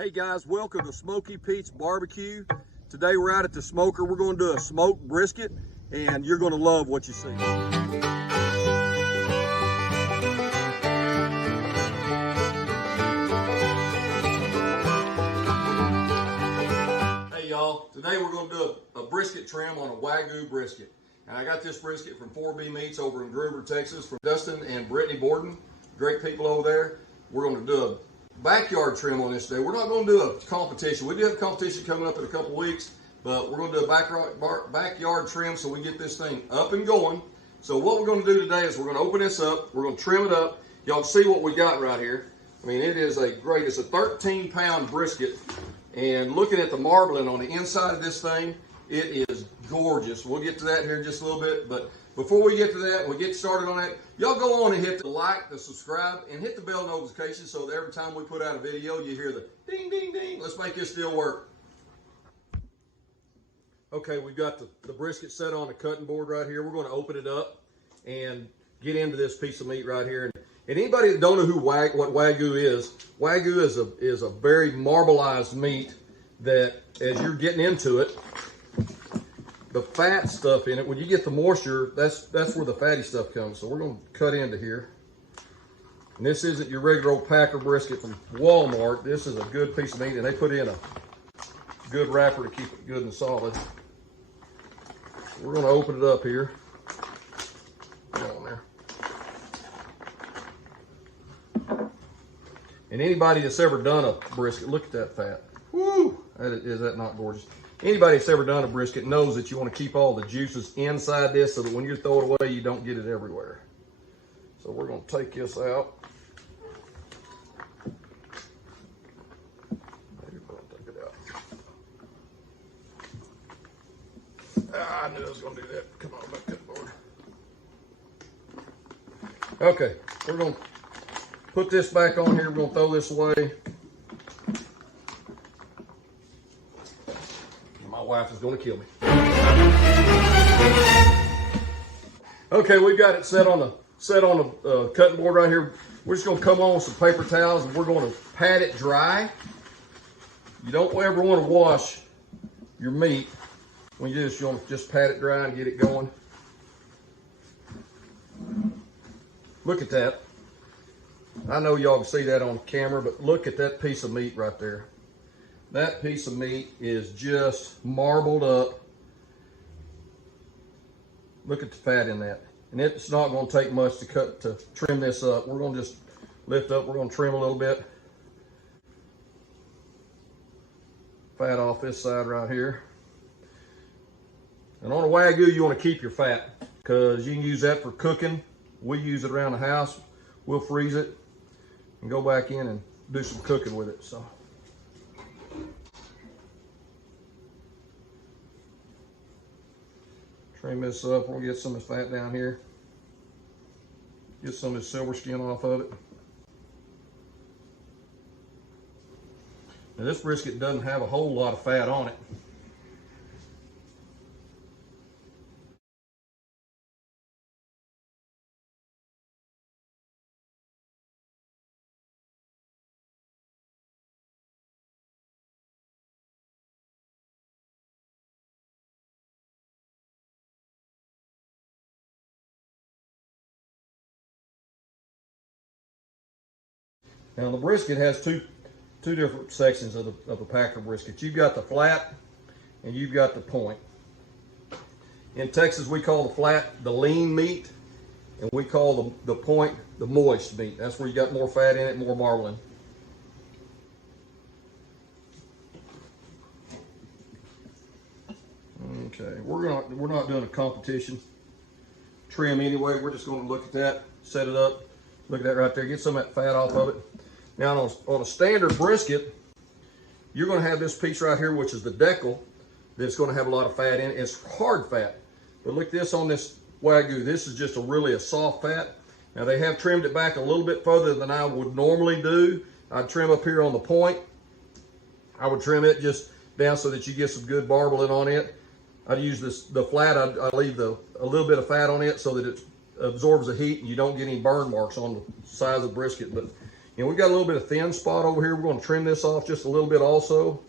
Hey guys, welcome to Smoky Pete's Barbecue. Today we're out at the smoker. We're going to do a smoked brisket, and you're going to love what you see. Hey y'all, today we're going to do a brisket trim on a Wagyu brisket. And I got this brisket from 4B Meats over in Gruber, Texas, from Dustin and Brittany Borden. Great people over there. We're going to do a backyard trim on this day. We're not going to do a competition. We do have a competition coming up in a couple weeks, but we're going to do a backyard trim so we get this thing up and going. So what we're going to do today is we're going to open this up. We're going to trim it up. Y'all see what we got right here. I mean, it is it's a 13-pound brisket. And looking at the marbling on the inside of this thing, it is gorgeous. We'll get to that here in just a little bit, but before we get to that, we get started on that, y'all go on and hit the like, the subscribe, and hit the bell notification so that every time we put out a video, you hear the ding, ding, ding. Let's make this deal work. Okay, we've got the brisket set on the cutting board right here. We're going to open it up and get into this piece of meat right here. And anybody that don't know what Wagyu is a very marbleized meat that as you're getting into it, the fat stuff in it, when you get the moisture, that's where the fatty stuff comes. So we're going to cut into here. And this isn't your regular old Packer brisket from Walmart. This is a good piece of meat, and they put in a good wrapper to keep it good and solid. We're going to open it up here. Come on there. And anybody that's ever done a brisket, look at that fat. Woo! Is that not gorgeous? Anybody that's ever done a brisket knows that you want to keep all the juices inside this so that when you throw it away, you don't get it everywhere. So we're going to take this out. Maybe we'll take it out. I knew I was going to do that. Come on, back to the board. Okay, we're going to put this back on here. We're going to throw this away. My wife is going to kill me. Okay, we've got it set on the cutting board right here. We're just going to come on with some paper towels and we're going to pat it dry. You don't ever want to wash your meat. When you do this, you want to just pat it dry and get it going. Look at that. I know y'all can see that on camera, but look at that piece of meat right there. That piece of meat is just marbled up. Look at the fat in that. And it's not going to take much to trim this up. We're going to just lift up. We're going to trim a little bit. Fat off this side right here. And on a Wagyu, you want to keep your fat because you can use that for cooking. We use it around the house. We'll freeze it and go back in and do some cooking with it. So. Trim this up. We'll get some of the fat down here. Get some of the silver skin off of it. Now this brisket doesn't have a whole lot of fat on it. Now the brisket has two different sections of the Packer brisket. You've got the flat and you've got the point. In Texas, we call the flat the lean meat, and we call the point the moist meat. That's where you got more fat in it, more marbling. Okay, we're not doing a competition trim anyway. We're just going to look at that, set it up, look at that right there, get some of that fat off of it. Now on a standard brisket, you're going to have this piece right here, which is the decal, that's going to have a lot of fat in it. It's hard fat. But look this on this Wagyu. This is just a soft fat. Now they have trimmed it back a little bit further than I would normally do. I'd trim up here on the point. I would trim it just down so that you get some good marbling on it. I'd use the flat. I'd leave a little bit of fat on it so that it absorbs the heat and you don't get any burn marks on the sides of the brisket. But And we've got a little bit of thin spot over here. We're going to trim this off just a little bit also.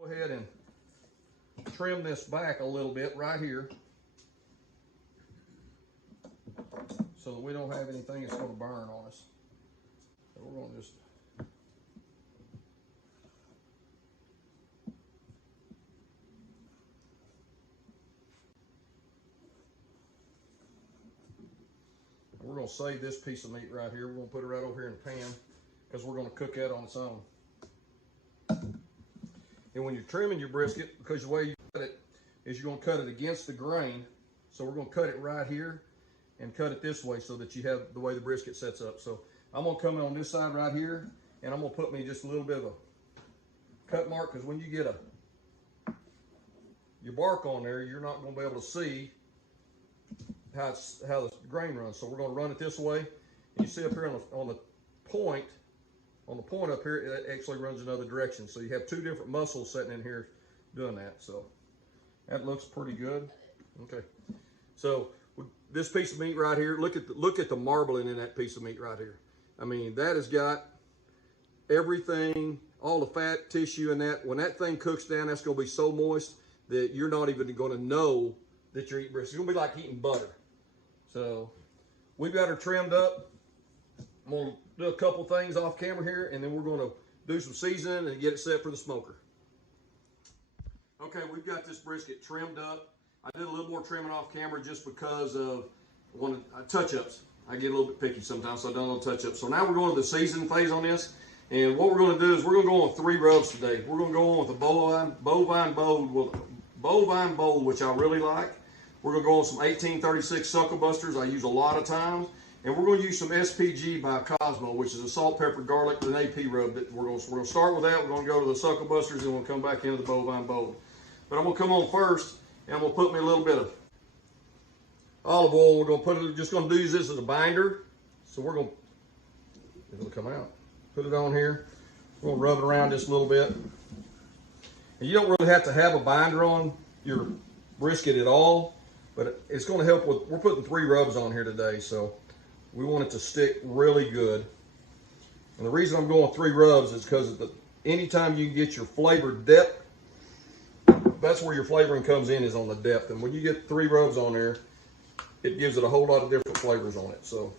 Go ahead and trim this back a little bit right here so that we don't have anything that's going to burn on us. So we're going to just save this piece of meat right here. We're going to put it right over here in the pan because we're going to cook that on its own. And when you're trimming your brisket, because the way you cut it is you're going to cut it against the grain. So we're going to cut it right here and cut it this way so that you have the way the brisket sets up. So I'm going to come in on this side right here, and I'm going to put me just a little bit of a cut mark, because when you get your bark on there, you're not going to be able to see how the grain runs. So we're going to run it this way. And you see up here on the point up here, it actually runs another direction. So you have two different muscles sitting in here doing that. So that looks pretty good. Okay. So this piece of meat right here, look at the marbling in that piece of meat right here. I mean, that has got everything, all the fat, tissue in that. When that thing cooks down, that's going to be so moist that you're not even going to know that you're eating brisket. It's going to be like eating butter. So we've got her trimmed up. I'm going to do a couple things off camera here, and then we're going to do some seasoning and get it set for the smoker. Okay, we've got this brisket trimmed up. I did a little more trimming off camera just because of touch-ups. I get a little bit picky sometimes, so I've done a little touch-ups. So now we're going to the seasoning phase on this. And what we're going to do is we're going to go on 3 rubs today. We're going to go on with a bovine bold, which I really like. We're going to go on some 1836 SuckleBusters I use a lot of times. And we're going to use some SPG by Kosmos, which is a salt, pepper, garlic, and AP rub. We're going to start with that. We're going to go to the SuckleBusters, and we'll come back into the bovine bold. But I'm going to come on first, and I'm going to put me a little bit of olive oil. We're going to put it, just going to use this as a binder. So we're going to, it'll come out. Put it on here. We're going to rub it around just a little bit. And you don't really have to have a binder on your brisket at all, but it's going to help with, we're putting 3 rubs on here today, so we want it to stick really good. And the reason I'm going 3 rubs is because anytime you get your flavor depth, that's where your flavoring comes in, is on the depth. And when you get 3 rubs on there, it gives it a whole lot of different flavors on it. So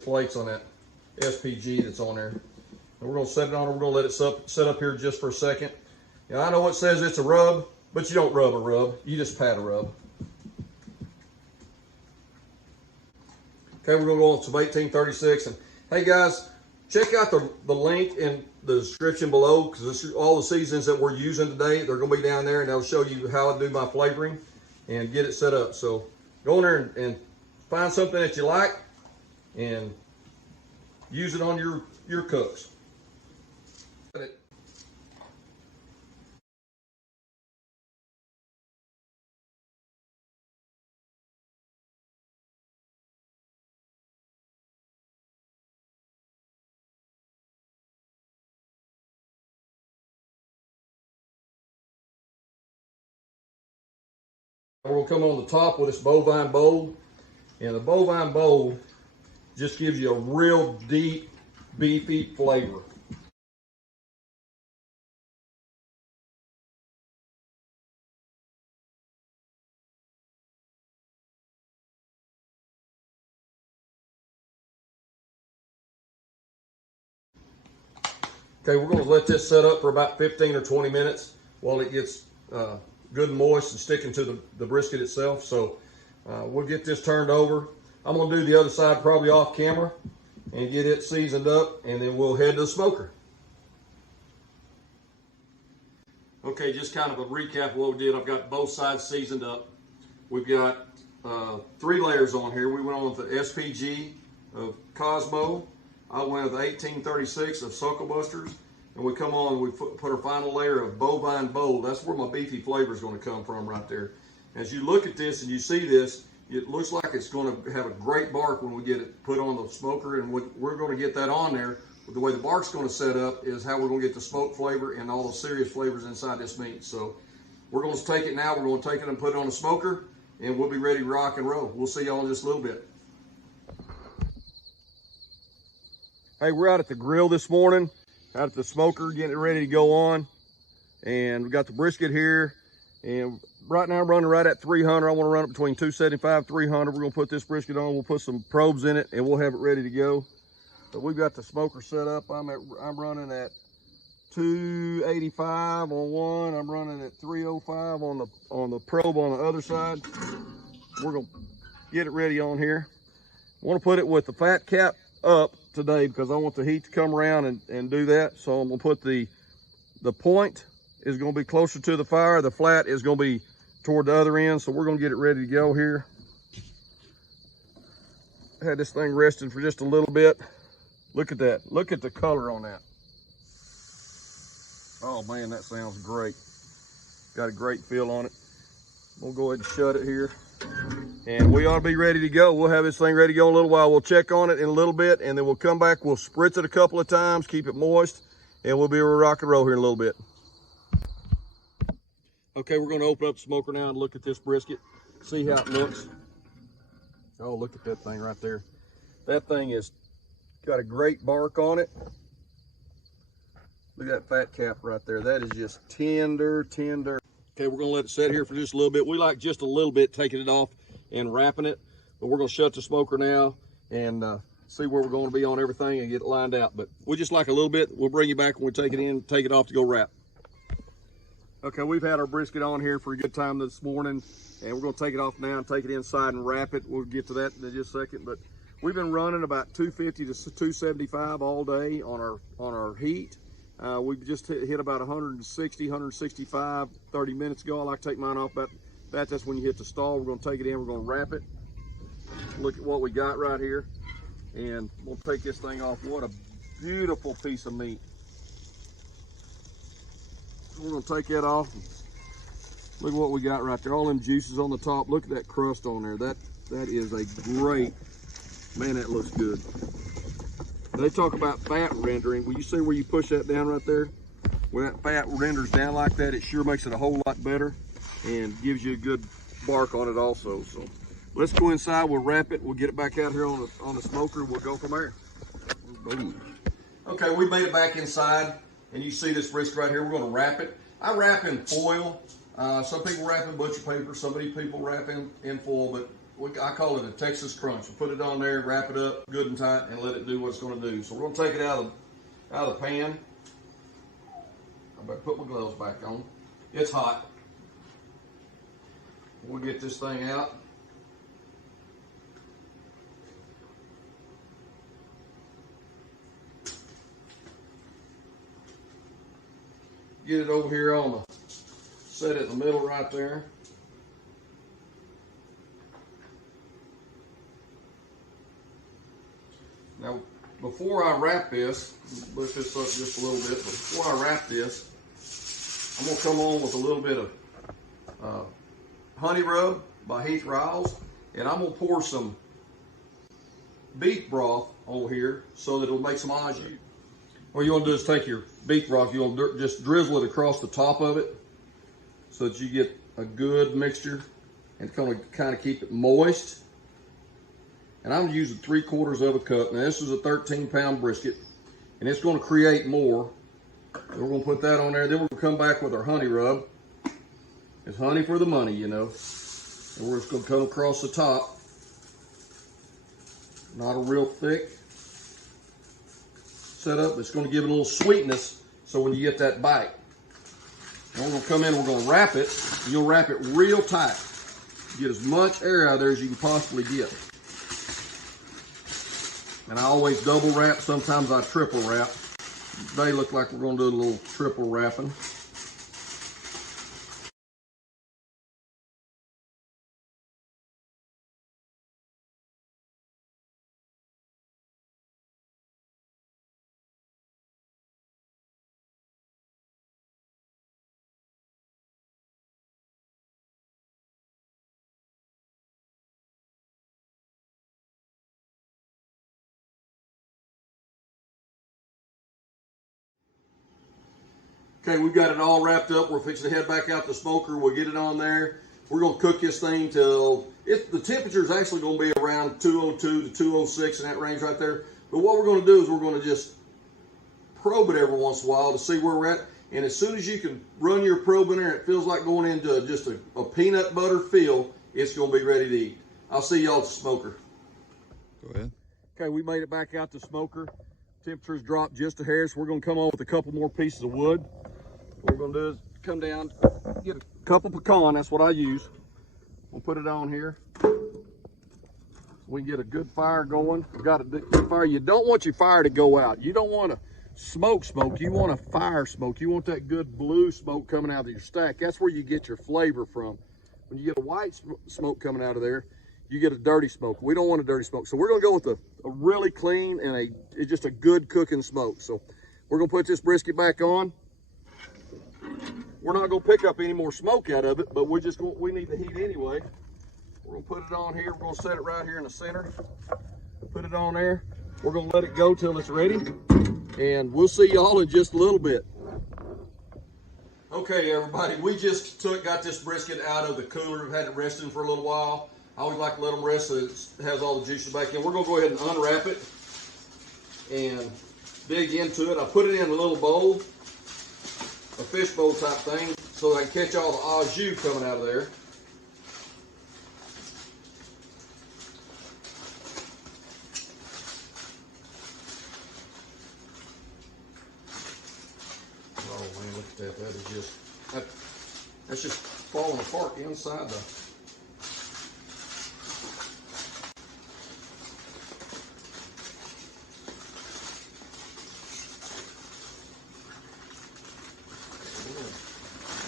flakes on that SPG that's on there. And we're going to set it on, we're going to let it set up here just for a second. Now, I know it says it's a rub, but you don't rub a rub. You just pat a rub. Okay, we're going to go on some 1836. And hey guys, check out the link in the description below, because all the seasonings that we're using today, they're going to be down there, and they'll show you how I do my flavoring and get it set up. So go in there and find something that you like and use it on your cooks. We're going to come on the top with this bovine bold, and the bovine bold just gives you a real deep, beefy flavor. Okay, we're going to let this set up for about 15 or 20 minutes while it gets good and moist and sticking to the brisket itself. So we'll get this turned over. I'm gonna do the other side probably off camera and get it seasoned up, and then we'll head to the smoker. Okay, just kind of a recap of what we did. I've got both sides seasoned up. We've got 3 layers on here. We went on with the SPG of Kosmos. I went with 1836 of SuckleBusters. And we come on and we put our final layer of Bovine Bold. That's where my beefy flavor is going to come from right there. As you look at this and you see this, it looks like it's going to have a great bark when we get it put on the smoker. And we're going to get that on there. The way the bark's going to set up is how we're going to get the smoke flavor and all the serious flavors inside this meat. So we're going to take it now. We're going to take it and put it on the smoker, and we'll be ready to rock and roll. We'll see y'all in just a little bit. Hey, we're out at the grill this morning, out at the smoker, getting it ready to go on. And we got the brisket here. And right now I'm running right at 300. I want to run it between 275 300. We're going to put this brisket on. We'll put some probes in it, and we'll have it ready to go. But we've got the smoker set up. I'm running at 285 on one. I'm running at 305 on the probe on the other side. We're gonna get it ready on here. I want to put it with the fat cap up today because I want the heat to come around and do that. So I'm gonna put the point is gonna be closer to the fire. The flat is gonna be toward the other end. So we're gonna get it ready to go here. I had this thing resting for just a little bit. Look at that. Look at the color on that. Oh man, that sounds great. Got a great feel on it. We'll go ahead and shut it here. And we ought to be ready to go. We'll have this thing ready to go in a little while. We'll check on it in a little bit, and then we'll come back. We'll spritz it a couple of times, keep it moist, and we'll be able to rock and roll here in a little bit. Okay, we're gonna open up the smoker now and look at this brisket, see how it looks. Oh, look at that thing right there. That thing is got a great bark on it. Look at that fat cap right there. That is just tender, tender. Okay, we're gonna let it sit here for just a little bit. We like just a little bit taking it off and wrapping it, but we're gonna shut the smoker now and see where we're gonna be on everything and get it lined out. But we just like a little bit. We'll bring you back when we take it in, take it off to go wrap. Okay, we've had our brisket on here for a good time this morning, and we're gonna take it off now and take it inside and wrap it. We'll get to that in just a second, but we've been running about 250 to 275 all day on our heat. We've just hit about 160, 165 30 minutes ago. I like to take mine off about that. That's when you hit the stall. We're gonna take it in, we're gonna wrap it. Look at what we got right here. And we'll take this thing off. What a beautiful piece of meat. We're gonna take that off. Look at what we got right there. All them juices on the top. Look at that crust on there. That is a great, man, that looks good. They talk about fat rendering. Will you see where you push that down right there? When that fat renders down like that, it sure makes it a whole lot better and gives you a good bark on it also. So let's go inside, we'll wrap it, we'll get it back out here on the smoker, and we'll go from there. Boom. Okay, we made it back inside, and you see this brisket right here. We're gonna wrap it. I wrap in foil. Some people wrap in butcher paper, some people wrap in foil, but I call it a Texas crunch. We'll put it on there, wrap it up good and tight, and let it do what it's going to do. So we're going to take it out of the pan. I better put my gloves back on. It's hot. We'll get this thing out. Get it over here on the, set it in the middle right there. Now, before I wrap this, lift this up just a little bit, but before I wrap this, I'm gonna come on with a little bit of honey rub by Heath Riles, and I'm gonna pour some beef broth over here so that it'll make some au jus. What you wanna do is take your beef broth, you wanna just drizzle it across the top of it so that you get a good mixture and kind of keep it moist. And I'm using 3/4 of a cup. Now this is a 13-pound brisket, and it's going to create more. We're going to put that on there. Then we're going to come back with our honey rub. It's honey for the money, you know. And we're just going to come across the top. Not a real thick setup. It's going to give it a little sweetness, so when you get that bite. And we're gonna come in, we're gonna wrap it. You'll wrap it real tight. Get as much air out of there as you can possibly get. And I always double wrap, sometimes I triple wrap. They look like we're gonna do a little triple wrapping. Okay, we've got it all wrapped up. We're fixing to head back out the smoker. We'll get it on there. We're gonna cook this thing till, the temperature is actually gonna be around 202 to 206 in that range right there. But what we're gonna do is we're gonna just probe it every once in a while to see where we're at. And as soon as you can run your probe in there, it feels like going into just a peanut butter feel, it's gonna be ready to eat. I'll see y'all at the smoker. Go ahead. Okay, we made it back out the smoker. Temperature's dropped just a hair, so we're gonna come on with a couple more pieces of wood. What we're gonna do is come down, get a couple pecan, that's what I use. We'll put it on here. We can get a good fire going. We've got a good fire. You don't want your fire to go out. You don't want to smoke, you want a fire smoke. You want that good blue smoke coming out of your stack. That's where you get your flavor from. When you get a white smoke coming out of there, you get a dirty smoke. We don't want a dirty smoke. So we're gonna go with a really clean and just a good cooking smoke. So we're gonna put this brisket back on. We're not gonna pick up any more smoke out of it, but we need the heat anyway. We're gonna put it on here. We're gonna set it right here in the center. Put it on there. We're gonna let it go till it's ready, and we'll see y'all in just a little bit. Okay, everybody, we just got this brisket out of the cooler. We've had it resting for a little while. I always like to let them rest so it has all the juices back in. We're gonna go ahead and unwrap it and dig into it. I put it in a little bowl, a fish bowl type thing, so I can catch all the au jus coming out of there. Oh man, look at that. That is just, that's just falling apart inside the.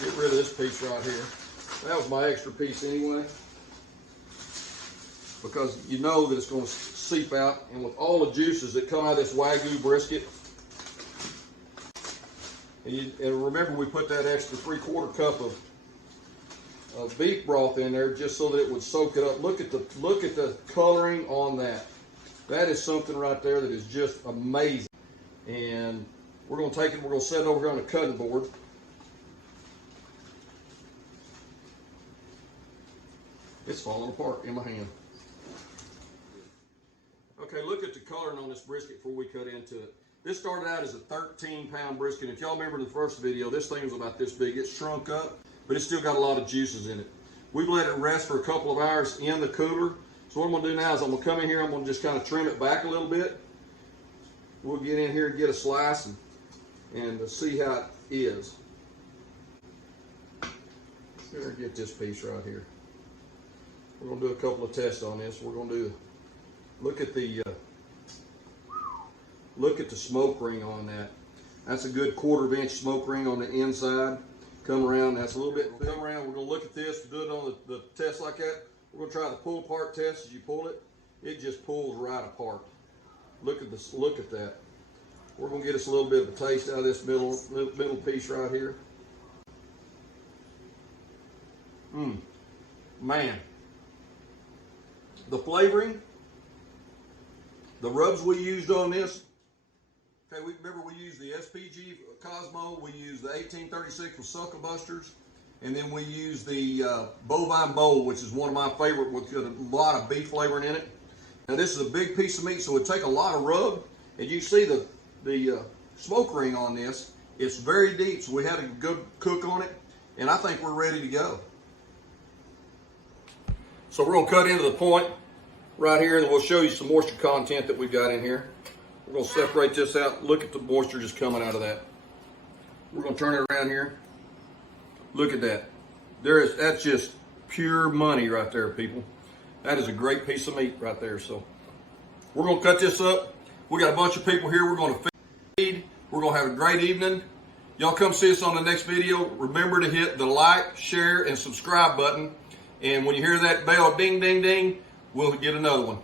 Get rid of this piece right here. That was my extra piece anyway, because you know that it's going to seep out, and with all the juices that come out of this Wagyu brisket, and remember we put that extra 3/4 cup of beef broth in there just so that it would soak it up. Look at the coloring on that. That is something right there that is just amazing. And we're going to take it, we're going to set it over here on the cutting board. It's falling apart in my hand. Okay, look at the coloring on this brisket before we cut into it. This started out as a 13-pound brisket. If y'all remember the first video, this thing was about this big. It's shrunk up, but it's still got a lot of juices in it. We've let it rest for a couple of hours in the cooler. So what I'm gonna do now is I'm gonna come in here, I'm gonna just kind of trim it back a little bit. We'll get in here and get a slice and see how it is. Here, get this piece right here. We're going to do a couple of tests on this. We're going to do, look at the smoke ring on that. That's a good 1/4 inch smoke ring on the inside. Come around, that's a little bit. Come around, we're going to look at this, do it on the test like that. We're going to try the pull apart test. As you pull it, it just pulls right apart. Look at this, look at that. We're going to get us a little bit of a taste out of this middle piece right here. Man. The flavoring, the rubs we used on this, okay, remember we used the SPG Kosmos, we used the 1836 with SuckleBusters, and then we used the Bovine bowl, which is one of my favorite with a lot of beef flavoring in it. Now this is a big piece of meat, so it take a lot of rub, and you see the smoke ring on this. It's very deep, so we had a good cook on it, and I think we're ready to go. So we're going to cut into the point right here, and we'll show you some moisture content that we've got in here. We're going to separate this out. Look at the moisture just coming out of that. We're going to turn it around here. Look at that. That's just pure money right there, people. That is a great piece of meat right there. So we're gonna cut this up. We got a bunch of people here we're gonna feed. We're gonna have a great evening. Y'all come see us on the next video. Remember to hit the like, share, and subscribe button. And when you hear that bell ding, ding, ding, we'll get another one.